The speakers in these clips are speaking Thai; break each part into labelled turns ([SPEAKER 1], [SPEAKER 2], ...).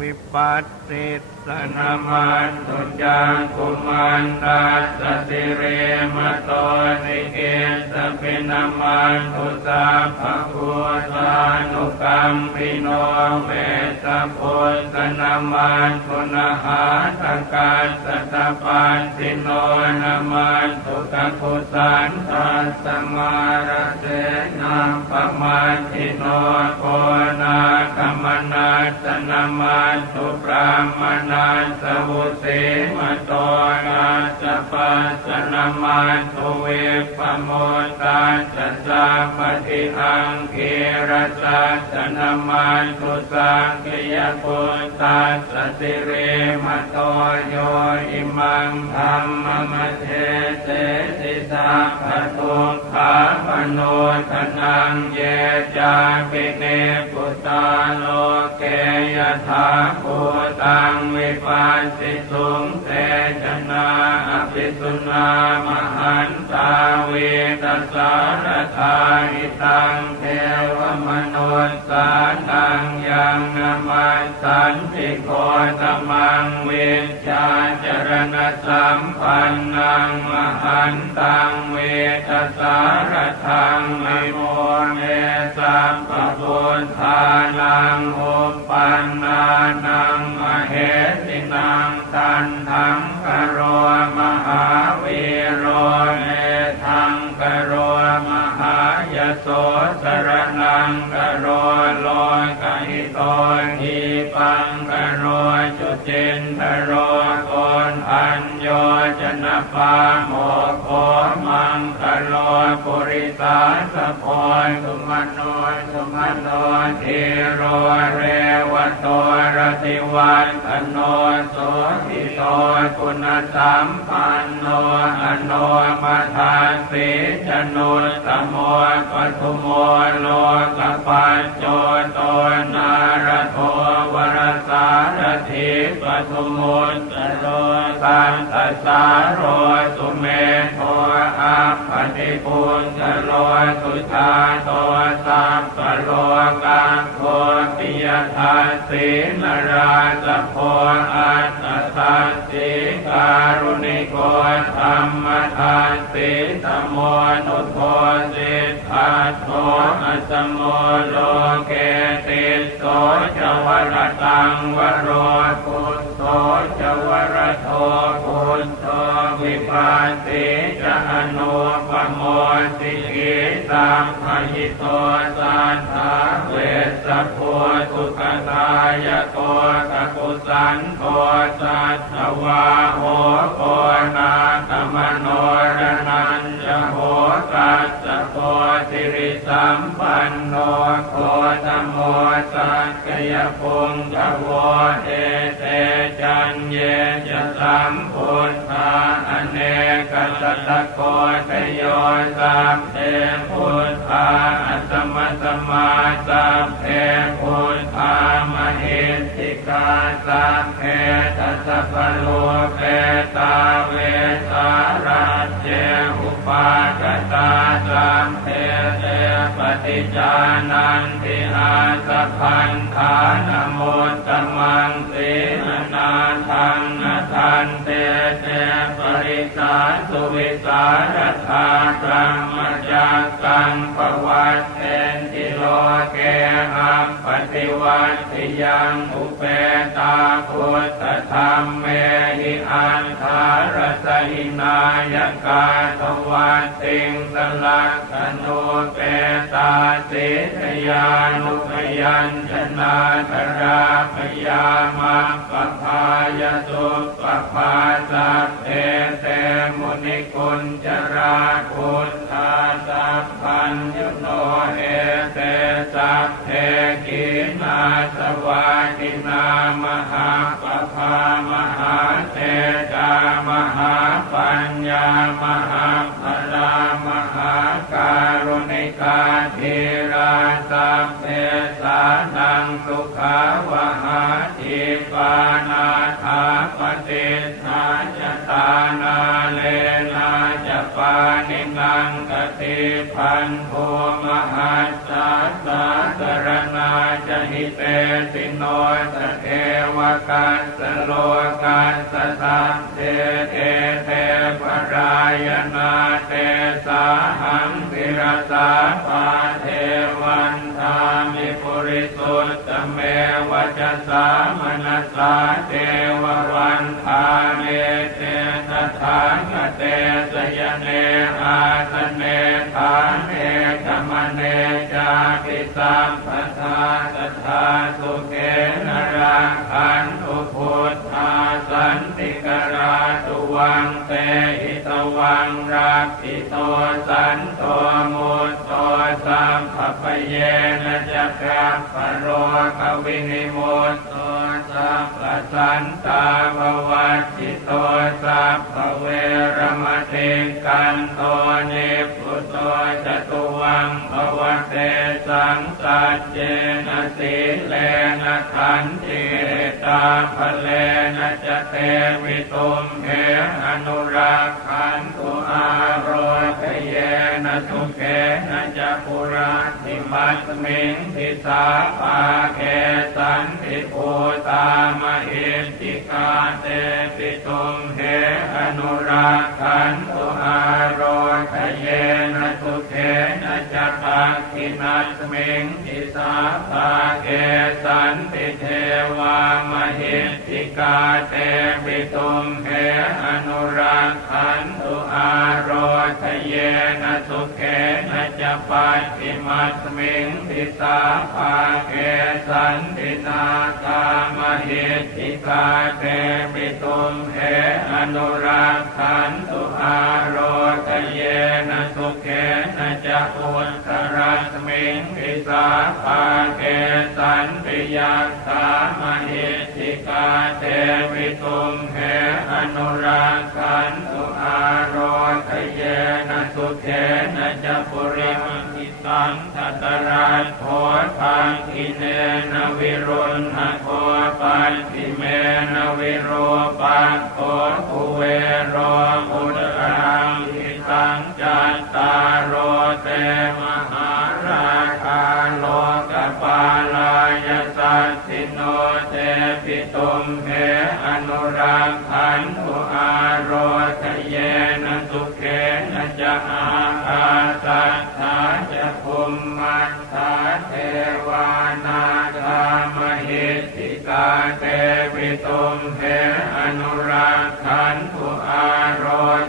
[SPEAKER 1] วิปัสสิสนามันตุจังกุมันตัสสะสิเรมโตนิเกสปินามันตุสัพพะพุทธานุกัมปิโนเวสะพุทธนามันตุนะหาตกัสสะตปันติโนนามันตุตะพุสันตัสสมาระเสนังปะมันติโนโคนา มาตุปรามนาสวุเสมโตนาส ปัสสนามันตุเวปโมตัสสะสัพพติอังเคระสัสสนามันตุสังเกยปุตตัสสะสิเรมโตโยอิมังธรรมมเทเสติสัพพทุกขาปโนทนังเยจาปิเนปุตตาโลเกยถาภูตังวิปัสสิ ปันนังมหันตังเวตสารทังไมโมเมสัมปะพุทธานังอุปปันนานังมเหสินังตันทังกโรมหาวีโรเนทังกโรมหายโสสรนังกโรโลก โมโคมังคโลปุริสาสะพรสุมโนสุมโนทิโรเรวโตรติวันอโนโสติโตคุณสัมปันโนอโนมาทานสีจโนุตโมปทุโมโลกปัจโจโตนารโทวรสารถิปทุโมต โรสันตสารโรสุเมโทอาปฏิปุญจโลสุชาโตสัพพโลกังโคปิยทัสสีนราสโพอัตตทัสสีการุณิโกธรรมทัสสีตโมนุโทสิทธัตโตอัสโมโลเกติโสจวรตังวโร หิโตสันทาเวสสโพสุขตายโตตะกุสันโทสัตถวาโห อัตมะสมาสัพเพพุทธามหิทธิกาสัพเพตัสสะปโลเปตาเวสารเจอุปากตาสัพเพเตปฏิจานันติอาสัพันธานา วัติยังอุเปตาพุทธธรรมเมหิอันธารสหินายกาทวัตติงสลักขณูเปตาสิทยานุพยัญชนะตราพยามาปภายสุปภาสัพเพเตมุนิกุญจราพุทธาสัพพัญยุโนเอเตสัพเพ สวากินามหาปภามหาเตจามหาปัญญามหาพลามหาการุณิกาธีราสัพเพสานังสุขาวหาทิปานาถาปฏินาจตานาเลนาจปานินังกติพันโทม ติโนสเทวกัสสโลกัสสสัมเทเทเทปรายนาเตสาหังสิรสาปาเทวันทามิปุริสุตตเมวจสามนัสสาเทว สัมปทาสทาสุเกนราคันตุพุทธาสันติกราตุวังเตหิตวังรักขิโตสันโตมุตโตสัมภปเยนะจักขัปโรกวินิโมตโตสัพพสันตาภวัต จเจนะสีเลนะขันติตาภเลนะจะเตวิตุมเหอนุรักขันตุอาโรคเยนะสุเกนะจะปุราติมัสมิงทิสาปาเกสันติภูตามหิติกาเตปิตุมเหอนุรักขันตุอาโรคเยนะเก นะจะปักขินัสเมงทิสาปาเกสันติเทวามหิติกาเตปิตุมเหอนุรักขันตุอาโรคเยนะสุเกนะจะปักขิมัสเมงทิสาปาเกสันตินาคามหิติกาเตปิตุมเหอนุรักขันตุอาโรคเยนะสุ เกนะจะอุตตรัสมิงทิสาปาเกสันติยัตถามหิติกาเตปิตุมเหอนุรักขันตุอาโรคเยนะสุเกนะจะปุริมิตังทัตราชโพธังกิเนนวิรุณหโคปันติเมนวิโรปันโคภูเวโรอุตรังหิตังจัตตารโเตปิตุมเหอนุรักขันตุอาโรทะเยนสุเกนจะอาคาสัทธาจะภูมิมัตถาเทวานาคามหิติกาเตปิตุมเหอนุรักขันตุอาโร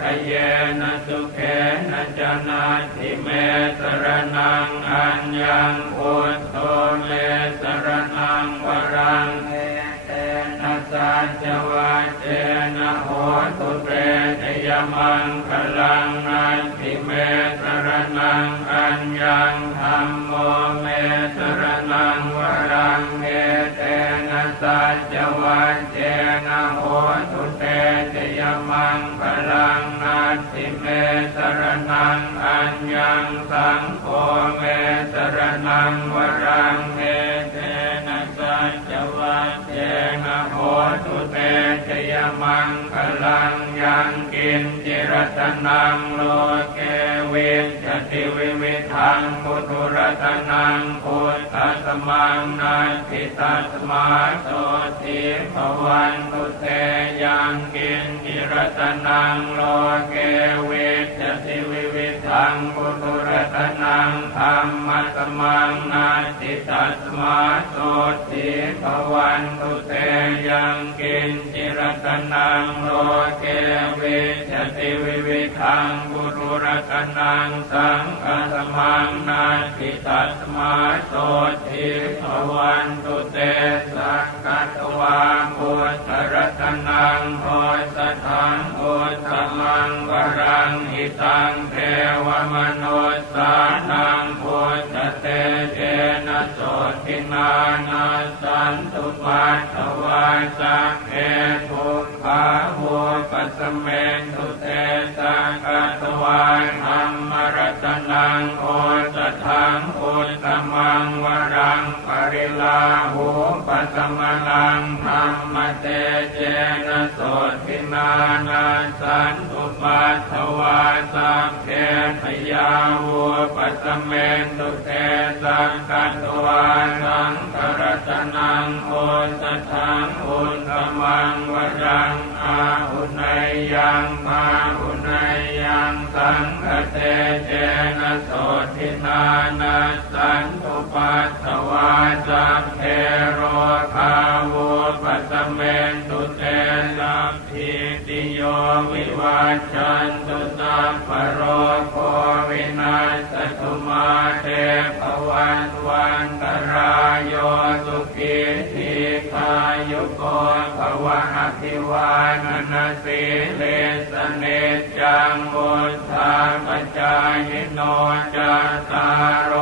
[SPEAKER 1] ทะเยนสุเกนจะนาทิเมสรนัง มังคลังนันติเมสระนังอัญญังธรรมโมเมสระนังวรังเอเตนะสัจวัจเจนะโหตุเตชยมังคลังนันติเมสระนังอัญญังสังโฆเมสระนังวรัง ตุเตชยมังคลังยังกินจิรตนังโลเกเวนจติวิวิทังพุทุรตนังพุทธัสมังนันทิตัสมาโตติภวันตุเตยังกินจิรตนังโลเกเวนจติวิวิทังพุทุรตนังธรรมสมังนัน มาโตติภวันตุเตยังกินจิรตนังโลเกวินจติวิวิทังพุทธุรตนังสังฆสมังนันทิตัสมาโตติภวันตุเตสักกัตวามุตรตนังโหสถังโอสมังวรังหิตังเทวมนุ สังเอทุาวุปัสเมนตุเตสังกัตวาสังกรตนังโอสถังอุนกมังวรังอาหุนยยังมาหุนยยังสังฆเตเจนะโสทินานาสันตุปัสสวาสัมเพโรคาวุปัสเมนตุเตสัมพิติโยวิวัชชันตุสัพ โยสุขีทีขายุโกภวะอภิวานนาสีเลสเนจังมุทธาปจายโนจัตตาร